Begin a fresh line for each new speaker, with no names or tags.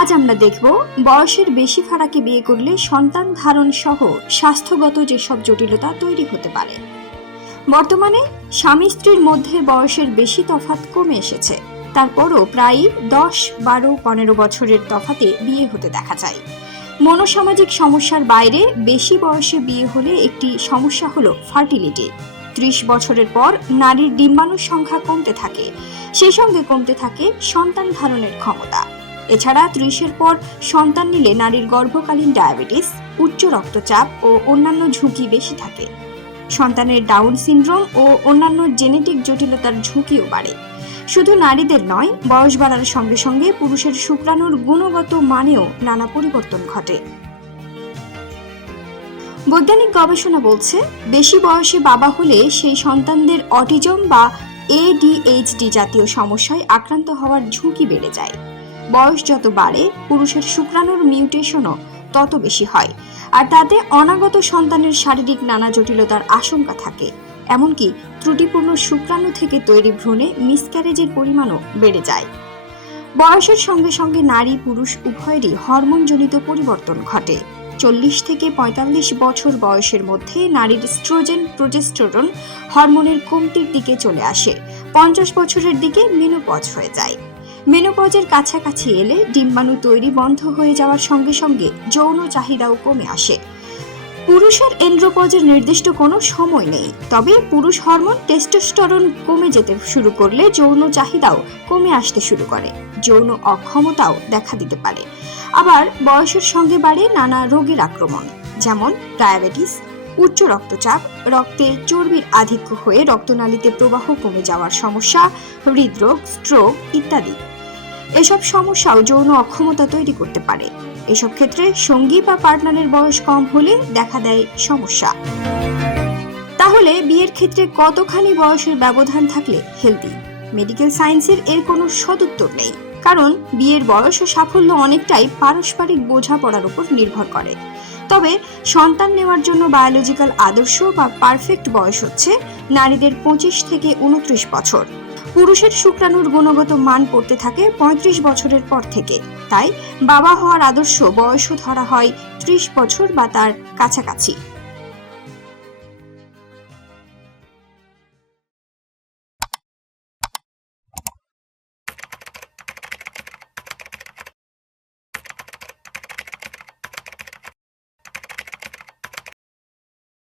আজ আমরা দেখব বয়সের বেশি ফারাকে বিয়ে করলে সন্তান ধারণ সহ স্বাস্থ্যগত যেসব জটিলতা তৈরি হতে পারে। বর্তমানে স্বামী স্ত্রীর মধ্যে বয়সের বেশি তফাৎ কমে এসেছে। তারপরও প্রায় দশ, বারো, পনেরো বছরের তফাতে বিয়ে হতে দেখা যায়। মনোসামাজিক সমস্যার বাইরে বেশি বয়সে বিয়ে হলে একটি সমস্যা হলো ফার্টিলিটি। ত্রিশ বছরের পর নারীর ডিম্বাণুর সংখ্যা কমতে থাকে। সেই সঙ্গে কমতে থাকে সন্তান ধারণের ক্ষমতা। এছাড়া ত্রিশের পর সন্তান নিলে নারীর গর্ভকালীন ডায়াবেটিস, উচ্চ রক্তচাপ ও অন্যান্য ঝুঁকি বেশি থাকে। সন্তানের ডাউন সিনড্রোম ও অন্যান্য জেনেটিক জটিলতার ঝুঁকিও বাড়ে। শুধু নারীদের নয়, বয়স বাড়ার সঙ্গে সঙ্গে পুরুষের শুক্রাণুর গুণগত মানেও নানা পরিবর্তন ঘটে। বৈজ্ঞানিক গবেষণা বলছে, বেশি বয়সে বাবা হলে সেই সন্তানদের অটিজম বা এডিএইচডি জাতীয় সমস্যায় আক্রান্ত হওয়ার ঝুঁকি বেড়ে যায়। বয়স যত বাড়ে, পুরুষের শুক্রাণুর মিউটেশনও তত বেশি হয়। আর তাতে অনাগত সন্তানের শারীরিক নানা জটিলতার আশঙ্কা থাকে। এমনকি ত্রুটিপূর্ণ শুক্রাণু থেকে তৈরি ভ্রূণে মিসক্যারেজের পরিমাণও বেড়ে যায়। বয়সের সঙ্গে সঙ্গে নারী পুরুষ উভয়েরই হরমোনজনিত পরিবর্তন ঘটে। চল্লিশ থেকে পঁয়তাল্লিশ বছর বয়সের মধ্যে নারীর স্ট্রোজেন প্রোজেস্টেরন হরমোনের কমতির দিকে চলে আসে। পঞ্চাশ বছরের দিকে মেনোপজ হয়ে যায়। মেনোপজের কাছাকাছি এলে ডিম্বাণু তৈরি বন্ধ হয়ে যাওয়ার সঙ্গে সঙ্গে যৌন চাহিদাও কমে আসে। পুরুষের এন্ড্রোপজের নির্দিষ্ট কোনো সময় নেই, তবে পুরুষ হরমোন টেস্টোস্টেরন কমে যেতে শুরু করলে যৌন চাহিদাও কমে আসতে শুরু করে, যৌন অক্ষমতাও দেখা দিতে পারে। আবার বয়সের সঙ্গে বাড়ে নানা রোগের আক্রমণ, যেমন ডায়াবেটিস, উচ্চ রক্তচাপ, রক্তে চর্বির আধিক্য হয়ে রক্তনালীতে প্রবাহ কমে যাওয়ার সমস্যা, হৃদরোগ, স্ট্রোক ইত্যাদি। এসব সমস্যাও যৌন অক্ষমতা তৈরি করতে পারে। এসব ক্ষেত্রে সঙ্গী বা পার্টনারের বয়স কম হলে দেখা দেয় সমস্যা। তাহলে বিয়ের ক্ষেত্রে কতখানি বয়সের ব্যবধান থাকলে হেলদি মেডিকেল সায়েন্সের এর কোনো সদুত্তর নেই। কারণ বিয়ের বয়স ও সাফল্য অনেকটাই পারস্পরিক বোঝাপড়ার উপর নির্ভর করে। তবে সন্তান নেওয়ার জন্য বায়োলজিক্যাল আদর্শ বা পারফেক্ট বয়স হচ্ছে নারীদের পঁচিশ থেকে উনত্রিশ বছর। পুরুষের শুক্রাণুর গুণগত মান পড়তে থাকে পঁয়ত্রিশ বছরের পর থেকে। তাই বাবা হওয়ার আদর্শ বয়সও ধরা হয় ত্রিশ বছর বা তার কাছাকাছি।